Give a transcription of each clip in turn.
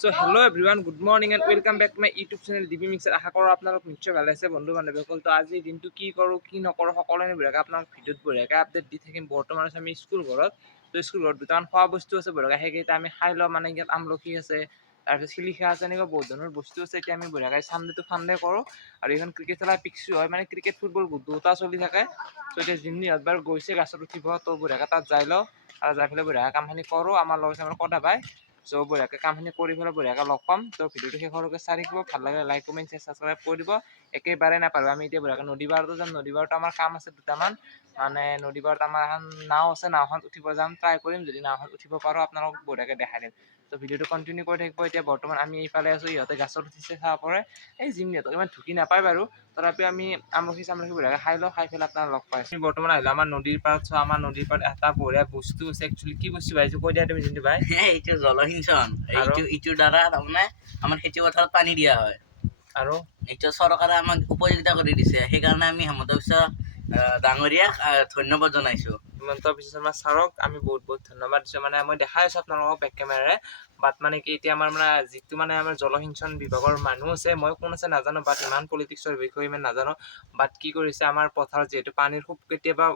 So hello everyone, good morning and welcome back to my YouTube channel DB Mixer. আশা কৰোঁ আপোনালোক নিশ্চয় ভালে আছে বন্ধু বান্ধৱীসকল। তো আজি দিনটো কি কৰোঁ কি নকৰোঁ সকলোৰে বঢ়িয়াকৈ আপোনালোক ভিডিঅ'ত বঢ়িয়াকৈ আপডেট দি থাকিম। বৰ্তমান আছে আমি স্কুল ঘৰত, তো স্কুল ঘৰত দুটামান খোৱা বস্তু আছে বঢ়িয়াকৈ, সেইকেইটা আমি খাই লওঁ। মানে ইয়াত আমলখি আছে, তাৰপিছত শিলিখা আছে, এনেকুৱা বহুত ধৰণৰ বস্তু আছে। এতিয়া আমি বঢ়িয়াকৈ চানডেটো ফাণ্ডে কৰোঁ আৰু এইখন ক্ৰিকেট খেলা পিক্সো হয়, মানে ক্ৰিকেট ফুটবল দুটা চলি থাকে। তো এতিয়া জিমনিহঁত বাৰু গৈছে গাছত উঠিব, তো বঢ়িয়াকৈ তাত যাই লওঁ আৰু যাই পেলাই বঢ়িয়াকৈ কামখিনি কৰোঁ। আমাৰ লগত আমাৰ কটা পায়, সো বঢ়িয়াকৈ কামখিনি কৰি পেলাই বঢ়িয়াকৈ লগ পাম। তো ভিডিঅ'টো শেষলৈকে চাই থাকিব, ভাল লাগে লাইক কমেণ্ট ছাবস্ক্ৰাইব কৰি দিব, একেবাৰে নাপাহৰিব। আমি এতিয়া বঢ়িয়াকৈ নদী পাৰতো যাম। নদী পাৰত আমাৰ কাম আছে দুটামান, মানে নদী পাৰত আমাৰ এখন নাও আছে, নাওখন উঠিব যাম, ট্ৰাই কৰিম। যদি নাওখন উঠিব পাৰোঁ আপোনালোকক বঢ়িয়াকৈ দেখাই দিম। তো ভিডিঅ'টো কণ্টিনিউ কৰি থাকিব। এতিয়া বৰ্তমান আমি এইফালে আছোঁ, ইহঁতে গাছত উঠিছে চাব পাৰে। এই জিমনিহঁতক ইমান ঢুকি নাপায় বাৰু, তথাপিও আমি আমলখি চামলখি বঢ়িয়াকৈ খাই লওঁ, খাই পেলাই আপোনাক লগ পাইছোঁ। আমি বৰ্তমান আহিলোঁ আমাৰ নদীৰ পাৰত। চ' আমাৰ নদীৰ পাৰত এটা বঢ়িয়া বস্তু আছে। একচুৱেলি কি বস্তু পাইছোঁ কৈ দিয়া তুমি জিন্তু ভাই। এইটো জলসিঞ্চন, এইটোৰ দ্বাৰা তাৰমানে আমাৰ খেতি পথাৰত পানী দিয়া হয় আৰু এইটো চৰকাৰে আমাক উপযোগিতা কৰি দিছে। সেইকাৰণে আমি হেমন্ত বিশ্ব ডাঙৰীয়াক ধন্যবাদ জনাইছোঁ। হিমন্ত বিশ্ব শৰ্মা ছাৰক আমি বহুত বহুত ধন্যবাদ দিছোঁ। মানে মই দেখাই আছোঁ আপোনালোকক বেক কেমেৰাৰে, বাট মানে কি এতিয়া আমাৰ মানে যিটো মানে আমাৰ জলসিঞ্চন বিভাগৰ মানুহ আছে, মই কোন আছে নাজানো, বাট ইমান পলিটিক্সৰ বিষয়ে ইমান নাজানো। বাট কি কৰিছে, আমাৰ পথাৰত যিহেতু পানীৰ খুব কেতিয়াবা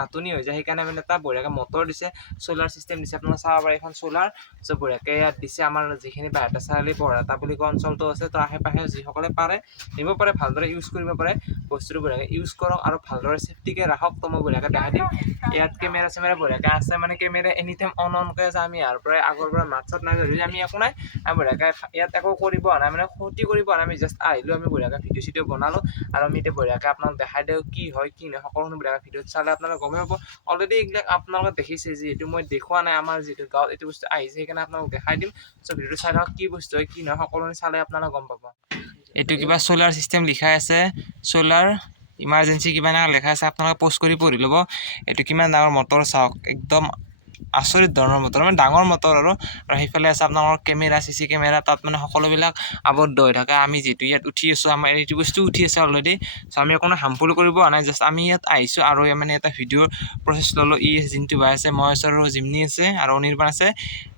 নাটনি হৈ যায়, সেইকাৰণে মানে এটা বঢ়িয়াকৈ মটৰ দিছে, চ'লাৰ ছিষ্টেম দিছে। আপোনালোকে চাব পাৰে এখন চ'লাৰ, চ' বঢ়িয়াকৈ ইয়াত দিছে। আমাৰ যিখিনি বাহিৰতে চাৰিআলি বৰহাটা বুলি কোৱা অঞ্চলটো আছে, তো আশে পাশে যিসকলে পাৰে নিব পাৰে, ভালদৰে ইউজ কৰিব পাৰে। বস্তুটো বঢ়িয়াকৈ ইউজ কৰক আৰু ভালদৰে ছেফটিকৈ ৰাখক। তো মই বঢ়িয়াকৈ দেখাই দিম। ইয়াত কেমেৰা চেমেৰা বঢ়িয়াকৈ আছে, মানে কেমেৰা এনি টাইম অনকৈ আছে। আমি ইয়াৰ পৰাই আগৰ পৰা মাত চাত নাই ধৰি, আমি একো নাই, আমি বঢ়িয়াকৈ ইয়াত একো কৰিব নাই, মানে ক্ষতি কৰিব নাই। আমি জাষ্ট আহিলোঁ, আমি বঢ়িয়াকৈ ভিডিঅ' চিডিঅ' বনালোঁ আৰু আমি এতিয়া বঢ়িয়াকৈ আপোনালোক দেখাই দিওঁ কি হয় কি নহয়। সকলোখিনি বঢ়িয়াকৈ ভিডিঅ'ত চালে আপোনালোকে গমেই পাব। অলৰেডি এইবিলাক আপোনালোকে দেখিছে, যিহেতু মই দেখুওৱা নাই আমাৰ যিহেতু গাঁৱত এইটো বস্তু আহিছে, সেইকাৰণে আপোনালোক দেখাই দিম। চ' ভিডিঅ'টো চাই থাকক, কি বস্তু হয় কি নহয় সকলোখিনি চালে আপোনালোকে গম পাব। এইটো কিবা চ'লাৰ ছিষ্টেম লিখা আছে, চ'লাৰ ইমাৰ্জেঞ্চি কিবা এনেকৈ লেখা আছে, আপোনালোকে প'ষ্ট কৰি পঢ়ি ল'ব। এইটো কিমান ডাঙৰ মটৰ চাওক, একদম আচৰিত ধৰণৰ মটৰ, মানে ডাঙৰ মটৰ। আৰু সেইফালে আছে আপোনালোকৰ কেমেৰা, CC কেমেৰা, তাত মানে সকলোবিলাক আবদ্ধ হৈ থাকে। আমি যিহেতু ইয়াত উঠি আছোঁ, আমাৰ এইটো বস্তু উঠি আছে অলৰেডি, চ' আমি কোনো হাৰ্মফুল কৰিব হোৱা নাই, জাষ্ট আমি ইয়াত আহিছোঁ আৰু মানে এটা ভিডিঅ'ৰ প্ৰচেছ ল'লোঁ। জিন্তু ভাই আছে, মই আছোঁ আৰু জিমনি আছে আৰু অনিৰ্বাণ আছে।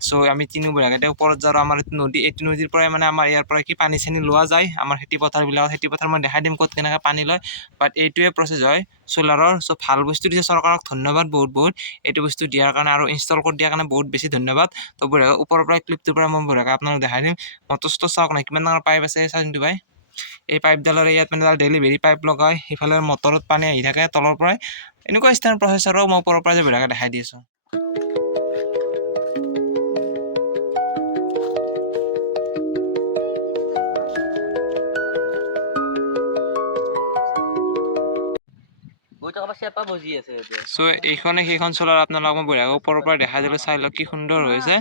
চ' আমি তিনিও বঢ়িয়াকৈ ওপৰত যাওঁ। আমাৰ নদী, এইটো নদীৰ পৰাই মানে আমাৰ ইয়াৰ পৰা কি পানী চানী লোৱা যায় আমাৰ খেতি পথাৰবিলাকত। খেতি পথাৰ মই দেখাই দিম ক'ত কেনেকৈ পানী লয়, বাট এইটোৱে প্ৰচেছ হয় চ'লাৰৰ। চ' ভাল বস্তু দিছে, চৰকাৰক ধন্যবাদ বহুত বহুত এইটো বস্তু দিয়াৰ কাৰণে আৰু ইনষ্টল কৰি দিয়াৰ কাৰণে বহুত বেছি ধন্যবাদ। তো বঢ়িয়াকৈ ওপৰৰ পৰাই ক্লিপটোৰ পৰা মই বঢ়িয়াকৈ আপোনালোক দেখাই দিম। মটৰটো চাওক নাই কিমান ডাঙৰ পাইপ আছে চাই জিন্তু ভাই। এই পাইপডালেৰে ইয়াত মানে ডেলিভাৰী পাইপ লগাই, সেইফালে মটৰত পানী আহি থাকে তলৰ পৰাই। এনেকুৱা ষ্টাৰ প্ৰচেছৰো মই ওপৰৰ পৰা যে বঢ়িয়াকৈ দেখাই দি আছোঁ। চেপা বজি আছে। চ' এইখনে সেইখন চ'লাৰ আপোনালোকক মই বঢ়িয়াকৈ ওপৰৰ পৰা দেখাই দিলোঁ, চাই লওক কি সুন্দৰ হৈছে।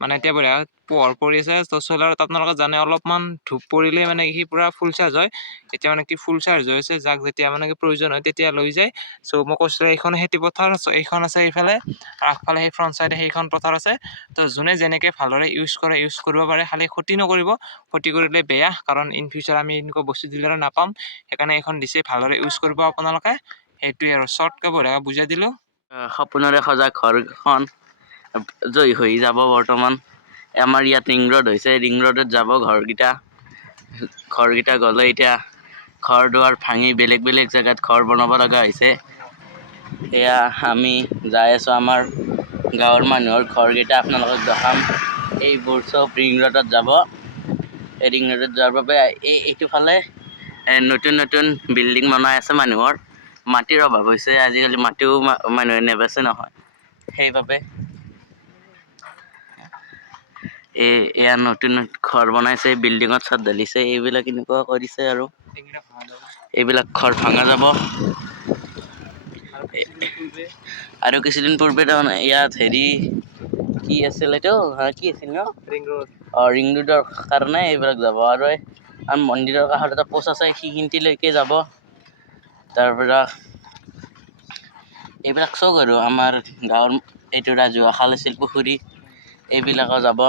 মানে এতিয়া বঢ়িয়া পোহৰ পৰি আছে। তো চ'লাৰত আপোনালোকে জানে অলপমান ধূপ পৰিলেই মানে সি পূৰা ফুল চাৰ্জ হয়। এতিয়া মানে কি ফুল চাৰ্জ হৈ আছে, যাক যেতিয়া মানে কি প্ৰয়োজন হয় তেতিয়া লৈ যায়। চ' মই কৈছোঁ এইখন খেতি পথাৰ, চ' এইখন আছে এইফালে, আগফালে সেই ফ্ৰণ্ট চাইডে সেইখন পথাৰ আছে। তো যোনে যেনেকৈ ভালদৰে ইউজ কৰে ইউজ কৰিব পাৰে, খালি ক্ষতি নকৰিব। ক্ষতি কৰিলে বেয়া, কাৰণ ইন ফিউচাৰ আমি এনেকুৱা বস্তু দিলে নাপাম। সেইকাৰণে এইখন দিছে, ভালদৰে ইউজ কৰিব আপোনালোকে। সেইটোৱে আৰু শ্বৰ্টকৈ বঢ়িয়াকৈ বুজাই দিলোঁ। সপোনৰে সজা ঘৰখন জয়ী হৈ যাব। বৰ্তমান আমাৰ ইয়াত ৰিং ৰোড হৈছে, ৰিং ৰোডত যাব ঘৰকেইটা গ'লে এতিয়া ঘৰ দুৱাৰ ভাঙি বেলেগ বেলেগ জেগাত ঘৰ বনাব লগা হৈছে। সেয়া আমি যাই আছোঁ, আমাৰ গাঁৱৰ মানুহৰ ঘৰকেইটা আপোনালোকক দেখাম। এইবোৰ চব ৰিং ৰোডত যাব। এই ৰিং ৰোডত যোৱাৰ বাবে এইটো ফালে নতুন নতুন বিল্ডিং বনাই আছে। মানুহৰ মাটিৰ অভাৱ হৈছে, আজিকালি মাটিও মানুহে নেবেচে নহয়। সেইবাবে এয়া নতুন ঘৰ বনাইছে, বিল্ডিঙত ছাদ ঢালিছে, এইবিলাক এনেকুৱা কৰিছে। আৰু এইবিলাক ঘৰ ভাঙা যাব। আৰু কিছুদিন পূৰ্বে তাৰমানে ইয়াত হেৰি কি আছিল, এইটো কি আছিল ন, ৰিং ৰোডৰ কাৰণে এইবিলাক যাব। আৰু মন্দিৰৰ কাষত এটা পোষ্ট আছে, সেইখিনিলৈকে যাব। তাৰপৰা এইবিলাক চব আৰু আমাৰ গাঁৱৰ এইটো ৰাজহুৱা খাল আছিল, পুখুৰী, এইবিলাকো যাব।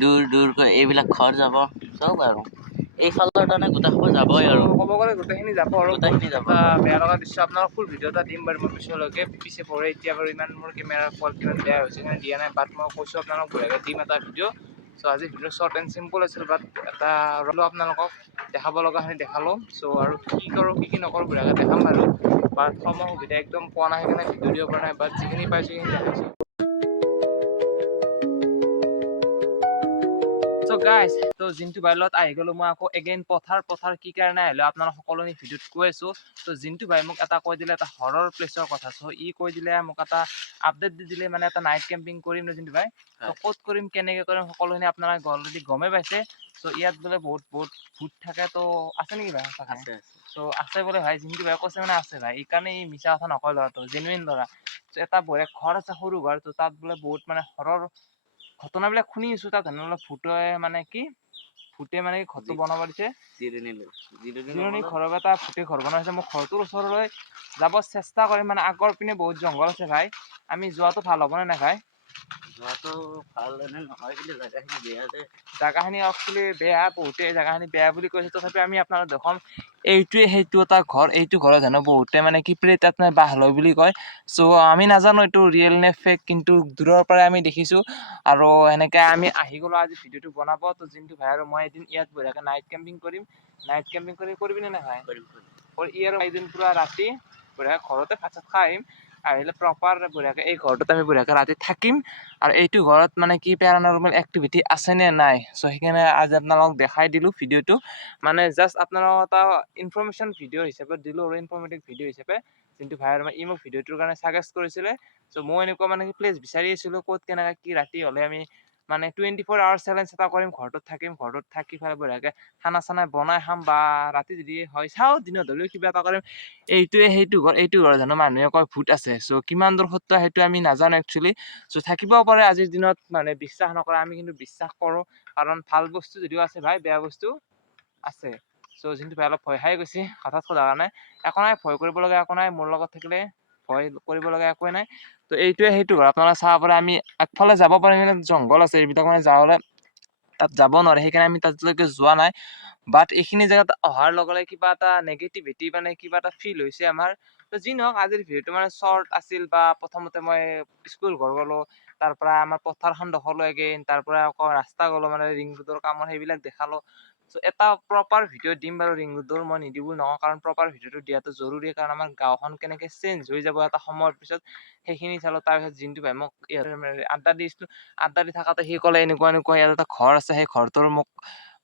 দূৰ দূৰকৈ এইবিলাক ঘৰ যাব চব। আৰু এইফালৰ কাৰণে গোটেইসোপা যাবই আৰু ক'ব গ'লে গোটেইখিনি যাব আৰু গোটেইখিনি যাব। বেয়া লগা দৃশ্য আপোনালোক ফুল ভিডিঅ' এটা দিম বাৰু মই পিছলৈকে, পিছে পৰে। এতিয়া বাৰু ইমান মোৰ কেমেৰাৰ কোৱালিটি ইমান বেয়া হৈছে কাৰণে দিয়া নাই, বাট মই কৈছোঁ আপোনালোক বঢ়িয়াকৈ দিম এটা ভিডিঅ'। চ' আজি ভিডিঅ' শ্বৰ্ট এণ্ড চিম্পল আছিল, বাট এটা ৰ'লো আপোনালোকক দেখাব লগাখিনি দেখালোঁ। চ' আৰু কি কৰোঁ কি নকৰোঁ বঢ়িয়াকৈ দেখাম বাৰু, বাট সময় সুবিধা একদম পোৱা নাই সেইকাৰণে ভিডিঅ' দিব পৰা নাই, বাট যিখিনি পাইছোঁ সেইখিনি দেখাইছোঁ। চ' গাইজ, তো জিন্তু ভাইৰ লগত আহি গ'লো মই আকৌ এগেইন পথাৰ কি কাৰণে আহিলোঁ আপোনালোক সকলোখিনি ভিডিঅ'ত কৈ আছোঁ। ত' জিন্তু ভাই মোক এটা কৈ দিলে এটা হৰৰ প্লেচৰ কথা। চ' ই কৈ দিলে মোক এটা আপডেট দি দিলে, মানে এটা নাইট কেম্পিং কৰিম ন জিন্তু ভাই। ত' ক'ত কৰিম কেনেকৈ কৰিম সকলোখিনি আপোনালোকে অলৰেডি গমেই পাইছে। চ' ইয়াত বোলে বহুত ভূত থাকে, তো আছে নেকি ভাই? আছে চ' আছে বোলে ভাই, জিন্তু ভাই কৈছে মানে আছে ভাই, এইকাৰণে ই মিছা কথা নকয় ল'ৰাটো, জেনুইন ল'ৰা। চ' এটা বঢ়িয়া ঘৰ আছে, সৰু ঘৰ, ত' তাত বোলে বহুত মানে হৰৰ ঘটনাবিলাক শুনি আছোঁ। তাত তেনেহ'লে ভূতে মানে ঘৰটো বনাব দিছে, জিৰণি ঘৰৰ এটা ভূতে ঘৰ বনাইছে। মই ঘৰটোৰ ওচৰলৈ যাব চেষ্টা কৰিম, মানে আগৰ পিনে বহুত জংঘল আছে ভাই, আমি যোৱাটো ভাল হ'বনে নাই ভাই? যোৱাটো ভাল এনে নহয়, কিন্তু জেগাখিনি বেয়া যে। জেগাখিনি একচুৱেলি বেয়া, বহুতে জেগাখিনি বেয়া বুলি কৈছে। তথাপি আমি আপোনালোকক দেখুৱাম এইটোৱে সেইটো এটা ঘৰ, এইটো ঘৰত হেনো বহুতে মানে কি প্ৰেত আত্মাই বাহ লয় বুলি কয়। চ' আমি নাজানো এইটো ৰিয়েল নে ফেক, কিন্তু দূৰৰ পৰাই আমি দেখিছোঁ। আৰু এনেকৈ আমি আহি গ'লো আজি ভিডিঅ'টো বনাব। তো জিন্তু ভাই আৰু মই এদিন ইয়াত বঢ়িয়াকৈ নাইট কেম্পিং কৰিম। নাইট কেম্পিং কৰিবি নে নাই? ই আৰু এদিন পুৰা ৰাতি বঢ়িয়াকৈ ঘৰতে ভাত চাত খাই আহিম, আহিলে প্ৰপাৰ বঢ়িয়াকৈ এই ঘৰটোত আমি বঢ়িয়াকৈ ৰাতি থাকিম। আৰু এইটো ঘৰত মানে কি পেৰানৰ্মেল এক্টিভিটি আছে নে নাই, চ' সেইকাৰণে আজি আপোনালোকক দেখাই দিলোঁ ভিডিঅ'টো। মানে জাষ্ট আপোনালোকক এটা ইনফৰমেশ্যন ভিডিঅ' হিচাপে দিলোঁ, আৰু ইনফৰমেটিভ ভিডিঅ' হিচাপে। জিন্তু ভাই আৰু ই মোক ভিডিঅ'টোৰ কাৰণে ছাজেষ্ট কৰিছিলে। চ' মই এনেকুৱা মানে কি প্লেচ বিচাৰি আছিলোঁ, ক'ত কেনেকৈ কি ৰাতি হ'লে আমি মানে 24 আৱাৰ্ছ চেলেঞ্জ এটা কৰিম, ঘৰটোত থাকিম, ঘৰটোত থাকি পেলাই বঢ়িয়াকৈ খানা চানা বনাই খাম, বা ৰাতি যদি হয় চাওঁ, দিনত হ'লেও কিবা এটা কৰিম। এইটোৱে সেইটো ঘৰ, এইটো ঘৰ জানো মানুহে কয় ভূত আছে। চ' কিমান দূৰ সত্য সেইটো আমি নাজানো একচুৱেলি। চ' থাকিবও পাৰে আজিৰ দিনত, মানে বিশ্বাস নকৰে, আমি কিন্তু বিশ্বাস কৰোঁ। কাৰণ ভাল বস্তু যদিও আছে ভাই, বেয়া বস্তু আছে। চ' জিন্তু ভাই অলপ ভয় খাই গৈছে হঠাৎ সোধাৰ কাৰণে। একো নাই, ভয় কৰিব লগা একো নাই, মোৰ লগত থাকিলে ভয় কৰিব লগা একোৱেই নাই। তো এইটোৱে সেইটো ঘৰ, আপোনালোকে চাব পাৰে। আমি আগফালে যাব পাৰিম, মানে জংঘল আছে, এইবিলাক মানে যাবলৈ তাত যাব নোৱাৰে, সেইকাৰণে আমি তাতলৈকে যোৱা নাই। বাট এইখিনি জেগাত অহাৰ লগে লগে কিবা এটা নেগেটিভিটি, মানে কিবা এটা ফিল হৈছে আমাৰ। তো যি নহওক, আজিৰ ভিডিঅ'টো মানে শ্বৰ্ট আছিল, বা প্ৰথমতে মই স্কুল ঘৰ গ'লোঁ, তাৰ পৰা আমাৰ পথাৰখন দেখালোঁ এগেইন, তাৰ পৰা আকৌ ৰাস্তা গ'লোঁ, মানে ৰিং ৰোডৰ কামৰ সেইবিলাক দেখালোঁ। চ' এটা প্ৰপাৰ ভিডিঅ' দিম বাৰু ৰিং ৰোডৰ, মই নিদিওঁ বুলি নকওঁ, কাৰণ প্ৰপাৰ ভিডিঅ'টো দিয়াটো জৰুৰী। কাৰণ আমাৰ গাঁওখন কেনেকৈ চেঞ্জ হৈ যাব এটা সময়ৰ পিছত, সেইখিনি চালোঁ। তাৰপিছত জিন্তু ভাই মোক আড্ডা দিছিলোঁ, আড্ডা দি থাকাতে সি ক'লে এনেকুৱা এনেকুৱা ইয়াত এটা ঘৰ আছে, সেই ঘৰটোৰ মোক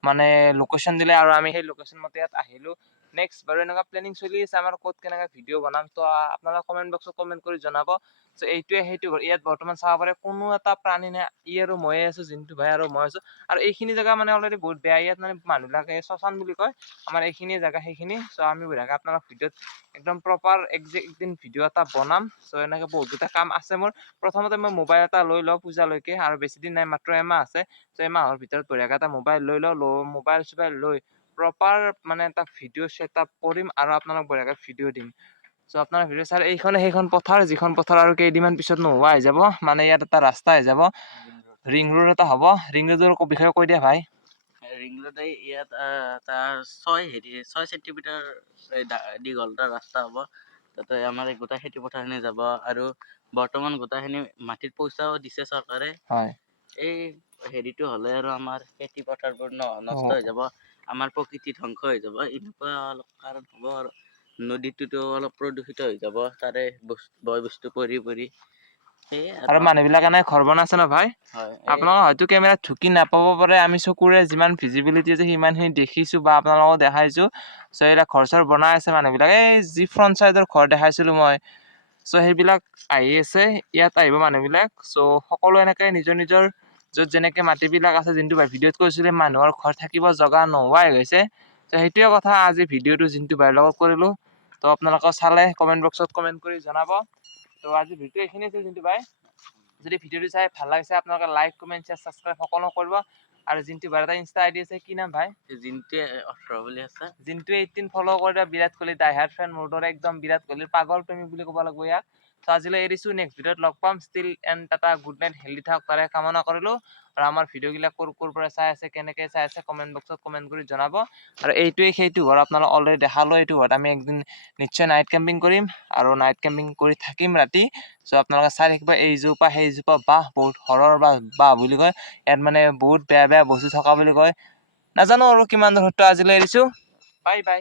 মানে লোকেশ্যন দিলে, আৰু আমি সেই লোকেশ্যন মতে ইয়াত আহিলোঁ। নেক্সট বাৰু এনেকুৱা প্লেনিং চলি আছে আমাৰ, ক'ত কেনেকৈ ভিডিঅ' বনাম। তো আপোনালোকে কমেণ্ট বক্সত কমেণ্ট কৰি জনাব। চ' এইটোৱে সেইটো ঘৰ, ইয়াত বৰ্তমান চাব পাৰে কোনো এটা প্ৰাণী নাই, ই আৰু ময়ে আছোঁ, জিন্তু ভাই আৰু মই আছোঁ। আৰু এইখিনি জেগা মানে অলৰেডি বহুত বেয়া, ইয়াত মানে মানুহবিলাকে শ্মশান বুলি কয় আমাৰ এইখিনি জেগা, সেইখিনি। চ' আমি বঢ়িয়াকৈ আপোনালোক ভিডিঅ'ত একদম প্ৰপাৰ একদিন ভিডিঅ' এটা বনাম। চ' এনেকৈ বহুতকেইটা কাম আছে মোৰ। প্ৰথমতে মই মোবাইল এটা লৈ লওঁ পূজালৈকে, আৰু বেছি দিন নাই, মাত্ৰ এমাহ আছে। চ' এমাহৰ ভিতৰত বঢ়িয়াকৈ এটা মোবাইল লৈ লওঁ, মোবাইল চোবাইল লৈ প্ৰপাৰ মানে এটা ভিডিঅ' ছেটআপ কৰিম, আৰু আপোনালোক বঢ়িয়াকৈ ভিডিঅ' দিম। চ' আপোনাৰ ভিডিঅ' চাই এইখনে সেইখন পথাৰ, যিখন পথাৰ আৰু কেইদিনমান পিছত নোহোৱা হৈ যাব, মানে ইয়াত এটা ৰাস্তা হৈ যাব, ৰিং ৰোড এটা হ'ব। ৰিং ৰোডৰ বিষয়ে কৈ দিয়া ভাই। ৰিং ৰোড ইয়াত তাৰ 6 চেণ্টিমিটাৰ দীঘল এটা ৰাস্তা হ'ব। তাতে আমাৰ গোটেই খেতি পথাৰখিনি যাব, আৰু বৰ্তমান গোটেইখিনি মাটিৰ পইচাও দিছে চৰকাৰে। হয়, এই হেৰিটো হ'লে আৰু আমাৰ খেতি পথাৰবোৰ নষ্ট হৈ যাব, আমাৰ প্ৰকৃতি ধ্বংস হৈ যাব, এনেকুৱা অলপ কাৰণ হ'ব। আৰু নদীটোতো অলপ প্ৰদূষিত হৈ যাব, তাৰে বয় বস্তু পৰি সেয়ে আৰু মানুহবিলাক এনে ঘৰ বনাইছে ন ভাই, হয়। আপোনালোকে হয়তো কেমেৰাত ঢুকি নাপাব পাৰে, আমি চকুৰে যিমান ভিজিবিলিটি আছে সিমানখিনি দেখিছোঁ, বা আপোনালোকক দেখাইছোঁ। চ' এতিয়া ঘৰ চৰ বনাই আছে মানুহবিলাক, এই যি ফ্ৰণ্ট চাইডৰ ঘৰ দেখাইছিলোঁ মই। চ' সেইবিলাক আহি আছে, ইয়াত আহিব মানুহবিলাক। চ' সকলো এনেকৈ নিজৰ নিজৰ য'ত যেনেকৈ মাটিবিলাক আছে, জিন্তু ভাই ভিডিঅ'ত কৈছিলে মানুহৰ ঘৰ থাকিব জগা নোহোৱা হৈ গৈছে। চ' সেইটোৱে কথা, আজি ভিডিঅ'টো জিন্তু ভাইৰ লগত কৰিলোঁ। তো আপোনালোকে চালে কমেণ্ট বক্সত কমেণ্ট কৰি জনাব। তো আজি ভিডিঅ' এইখিনি আছিল জিন্তু ভাই। যদি ভিডিঅ'টো চাই ভাল লাগিছে, আপোনালোকে লাইক কমেণ্ট শ্বেয়াৰ ছাবস্ক্ৰাইব সকলো কৰিব। আৰু জিন্তু ভাইৰ এটা ইনষ্টা আইডি আছে, কি নাম ভাই? জিন্টুৱে 18 বুলি আছে। জিন্টুৱে 18 ফ'ল' কৰি দিয়া, বিৰাট কোহলি ডাই হাৰ্ড ফেন, মোৰ দৰে একদম বিৰাট কোহলিৰ পাগল প্ৰেমিক বুলি ক'ব লাগিব ইয়াক। তো আজিলৈ এৰিছোঁ, নেক্সট ভিডিঅ'ত লগ পাম। ষ্টিল এণ্ড টাটা, গুড নাইট, হেল্ডি থাকক তাৰে কামনা কৰিলোঁ। আৰু আমাৰ ভিডিঅ'বিলাক ক'ৰ পৰা চাই আছে, কেনেকৈ চাই আছে, কমেণ্ট বক্সত কমেণ্ট কৰি জনাব। আৰু এইটোৱে সেইটো ঘৰ, আপোনালোক অলৰেডি দেখালোঁ। এইটো ঘৰত আমি একদিন নিশ্চয় নাইট কেম্পিং কৰিম আৰু নাইট কেম্পিং কৰি থাকিম ৰাতি। চ' আপোনালোকে চাই থাকিব এইজোপা সেইজোপা বাঁহ, বহুত হৰৰ বাঁহ বুলি কয়। ইয়াত মানে বহুত বেয়া বেয়া বস্তু থকা বুলি কয়। নাজানো আৰু কিমান দূৰ সত্য। আজিলৈ এৰিছোঁ, বাই বাই।